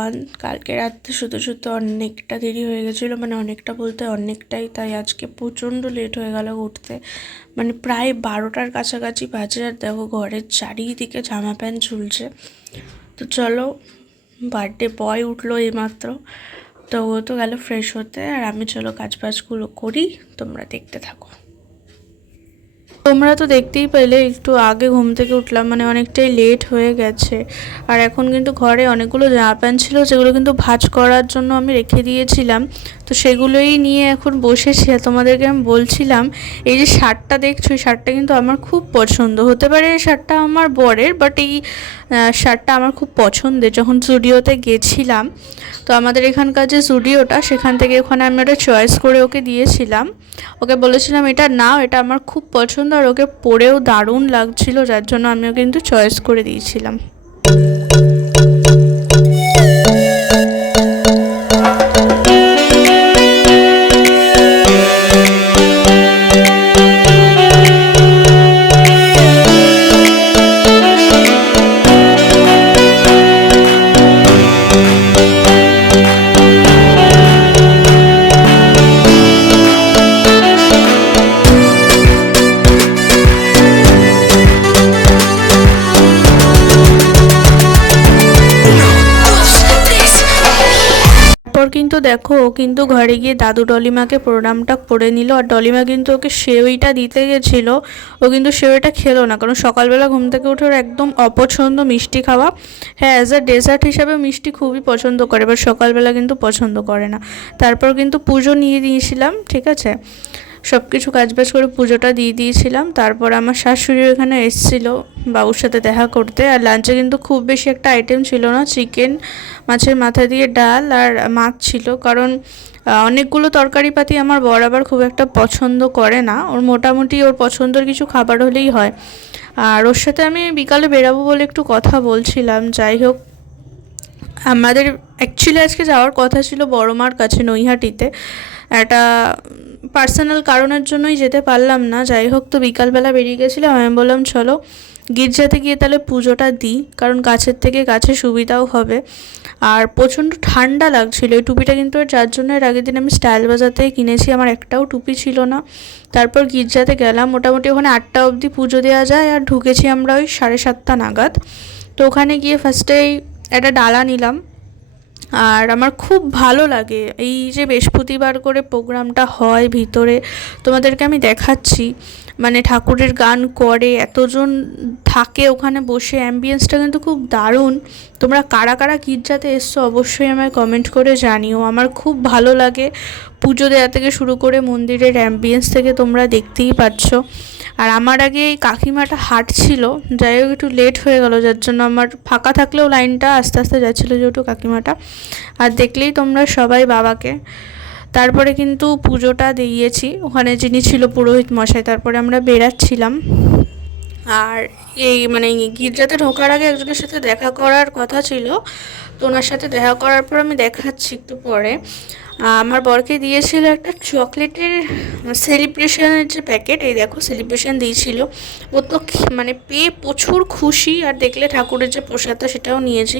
Everyone কালকে রাত্রে শুতে শুতে অনেকটা দেরি হয়ে গেছিল মানে অনেকটা বলতে অনেকটাই, তাই আজকে প্রচণ্ড লেট হয়ে গেল উঠতে। মানে প্রায় বারোটার কাছাকাছি বাজে আর দেখো ঘরের চারিদিকে জামা প্যান্ট ঝুলছে। তো চলো বার্থডে বয় উঠল এইমাত্র। তো ও তো গেল ফ্রেশ হতে, আর আমি চলো কাজ বাজগুলো করি, তোমরা দেখতে থাকো। তোমরা তো দেখতেই পেলে, একটু আগে ঘুম থেকে উঠলাম মানে অনেকটাই লেট হয়ে গেছে। আর এখন কিন্তু ঘরে অনেকগুলো জামা প্যান্ট ছিল, যেগুলো কিন্তু ভাঁজ করার জন্য আমি রেখে দিয়েছিলাম। তো সেগুলোই নিয়ে এখন বসেছি। তোমাদেরকে আমি বলছিলাম, এই যে শার্টটা দেখছ, এই শার্টটা কিন্তু আমার খুব পছন্দ। হতে পারে এই শার্টটা আমার বরের বাট এই শার্টটা আমার খুব পছন্দের। যখন স্টুডিওতে গেছিলাম তো আমাদের এখানকার যে স্টুডিওটা, সেখান থেকে ওখানে আমি ওটা চয়েস করে ওকে দিয়েছিলাম। ওকে বলেছিলাম, এটা নাও, এটা আমার খুব পছন্দ আর ওকে পরেও দারুণ লাগছিল, যার জন্য আমি ওকে কিন্তু চয়েস করে দিয়েছিলাম। তারপর কিন্তু দেখো, ও কিন্তু ঘরে গিয়ে দাদু ডলিমাকে প্রণামটা করে নিল। আর ডলিমা কিন্তু ওকে সেওইটা দিতে গেছিল। ও কিন্তু সেওইটা খেলো না, কারণ সকালবেলা ঘুম থেকে উঠে ওর একদম অপছন্দ মিষ্টি খাওয়া। হ্যাঁ অ্যাজ আ ডেজার্ট হিসাবে মিষ্টি খুবই পছন্দ করে বাট সকালবেলা কিন্তু পছন্দ করে না। তারপর কিন্তু পুজো নিয়ে দিয়েছিলাম, ঠিক আছে? সব কিছু কাজবাজ করে পুজোটা দিয়ে দিয়েছিলাম। তারপর আমার শাশুড়ি এখানে এসেছিল বাবুর সাথে দেখা করতে। আর লাঞ্চে কিন্তু খুব বেশি একটা আইটেম ছিল না চিকেন মাছের মাথা দিয়ে ডাল আর মাছ ছিল। কারণ অনেকগুলো তরকারি পাতি আমার বর আবার খুব একটা পছন্দ করে না। ওর মোটামুটি ওর পছন্দের কিছু খাবার হলেই হয়। আর ওর সাথে আমি বিকালে বেরাবো বলে একটু কথা বলছিলাম। যাই হোক, আমাদের অ্যাকচুয়ালি আজকে যাওয়ার কথা ছিল বড় মার কাছে নৈহাটিতে। একটা পার্সোনাল কারণের জন্যই যেতে পারলাম না। যাই হোক তো বিকালবেলা বেরিয়ে গেছিলাম, আমি বললাম, চলো গির্জাতে গিয়ে তাহলে পুজোটা দিই, কারণ গাছের থেকে কাছে সুবিধাও হবে। আর প্রচণ্ড ঠান্ডা লাগছিল, এই টুপিটা কিন্তু যার জন্য এর আগের দিন আমি স্টাইল বাজাতে কিনেছি, আমার একটাও টুপি ছিল না। তারপর গির্জাতে গেলাম, মোটামুটি ওখানে আটটা অবধি পুজো দেওয়া যায়, আর ঢুকেছি আমরা ওই সাড়ে সাতটা নাগাদ। তো ওখানে গিয়ে ফার্স্টেই একটা ডালা নিলাম আর আমার খুব ভালো লাগে। এই যে বৃহস্পতিবার করে প্রোগ্রামটা হয় ভিতরে, তোমাদেরকে আমি দেখাচ্ছি। মানে ঠাকুরের গান করে, এতজন থাকে ওখানে বসে অ্যাম্বিয়েন্সটা কিন্তু খুব দারুণ। তোমরা কারা কারা গির্জাতে এসছো অবশ্যই আমায় কমেন্ট করে জানিও। আমার খুব ভালো লাগে পুজো দেওয়া থেকে শুরু করে মন্দিরের অ্যাম্বিয়েন্স থেকে তোমরা দেখতেই পাচ্ছ। আর আমার আগে এই কাকিমাটা হাঁটছিল যাই হোক একটু লেট হয়ে গেল, যার জন্য আমার ফাঁকা থাকলেও লাইনটা আস্তে আস্তে যাচ্ছিল যেহেতু কাকিমাটা। আর দেখলেই তোমরা সবাই বাবাকে। তারপরে কিন্তু পুজোটা দিয়েছি। ওখানে যিনি ছিল পুরোহিত মশাই, তারপরে আমরা বেরাচ্ছিলাম আর এই মানে গির্জাতে ঢোকার আগে একজনের সাথে দেখা করার কথা ছিল। তো ওনার সাথে দেখা করার পর আমি দেখাচ্ছি একটু পরে। আমার বরকে দিয়েছিল একটা চকলেটের সেলিব্রেশনের যে প্যাকেট, এই দেখো সেলিব্রেশন দিয়েছিল। ও তো মানে পেয়ে প্রচুর খুশি, আর দেখলে ঠাকুরের যে প্রসাদটা সেটাও নিয়েছি।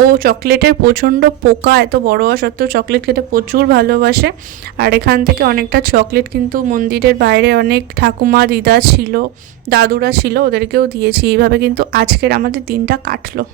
ও চকলেটের প্রচণ্ড পোকা, এত বড় হওয়া সত্ত্বেও চকলেট খেতে প্রচুর ভালোবাসে। আর এখান থেকে অনেকটা চকলেট কিন্তু মন্দিরের বাইরে অনেক ঠাকুমা, দিদা ছিল, দাদুরা ছিল, ওদেরকেও দিয়েছি। এইভাবে কিন্তু আজকের আমাদের দিনটা কাটলো।